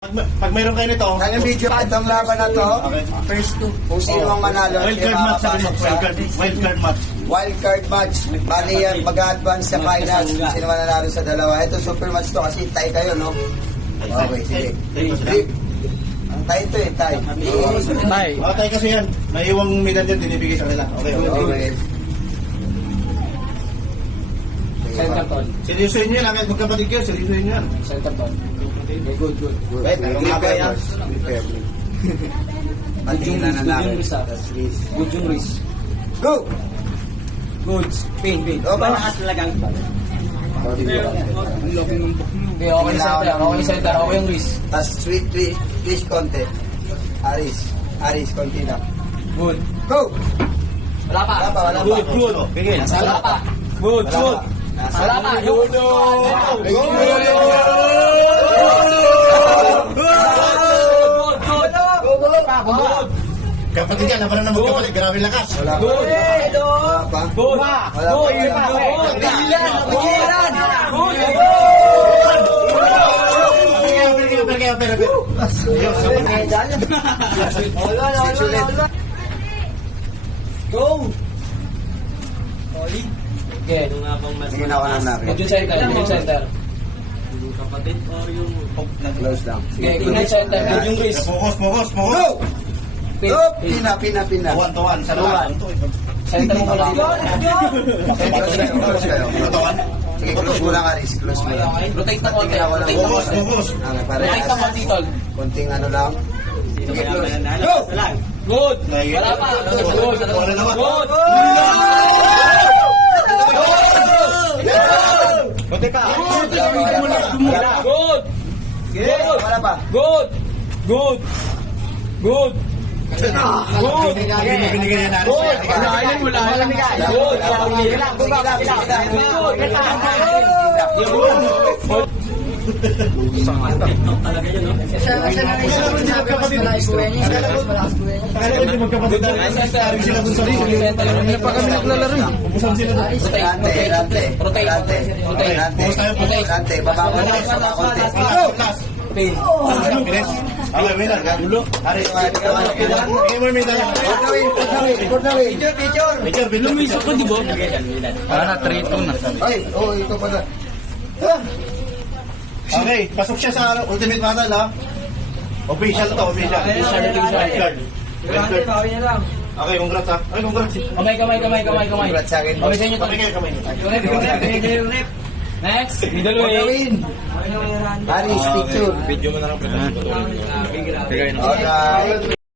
Pag mayroon kayo nito, Kanyang video itong laban na to, okay. first two, kung sino ang manalo, Wildcard match sa wildcard match. wildcard match. Bali yan, mag-advance sa finals. Kung sino mananalo sa dalawa. Ito, super match to kasi tie kayo, no? Okay, sige. Flip. Ang tie to eh, tie. Tay kasi yan. May iwang medal yan, dinibigay sa kanila. Okay. Okay. Center tone. Seryosohin nyo yan, kahit magkapatid kayo, seryosohin nyo yan. Center tone. Good. Wait, Flip mamaya. Patingin na namin. Good yung wrist. Go! Good. Pain. Go, ba? talagang. Okay, Okay center. Okay center. Okay yung wrist. tas sweet twist konti. Aris, konti na. Good. Go! Wala pa. Wala pa. Good. Bigay. Wala pa. Good. Wala pa. Yung Good. Kapatid yan, naman na magkapatid. Grabe lakas. Wala pa. Good. Wala pa. Good. Wala pa. Go. Okay. Tingin ako ng namin. Good yung center. Close lang. Okay, good yung center. Good yung wrist. Focus. Go! Pin. Go! Pina. Tuwan. Sa laban. Center mo lang. Close kayo. Sige, close mo lang, Aris. Close mo lang. Rotate na konti. Tingnan ko lang. Focus. Okay, pare. Rotate na konti, tol. Konting ano lang. Sige, close. Go! Good. Wala pa. Good. Wala naman. Good. Kunti pa. Good. Wala pa. Good. Binigay yan natin. Wala. Good. Magkapatid na rin. Sila dun sa rin. Hindi pa kami naglalaro. Ubusan sila dun. Rante. Rante. Baba konti. Go! Pin. Okay, winner. Hari. Bigay mo yung medal. Put na win. Picture. Lumisok ko, di ba? Para na, 3-2 na. Ay, ito pala. Okay, pasok siya sa Ultimate Battle, ha? Official to, official. Wildcard. Okay, congrats, ha? Ay, congrats. Kamay. Congrats sa akin. Okay sa inyo, tol. Kamay. Next. Middle way. Win. Aris, picture. Video mo na lang. Okay.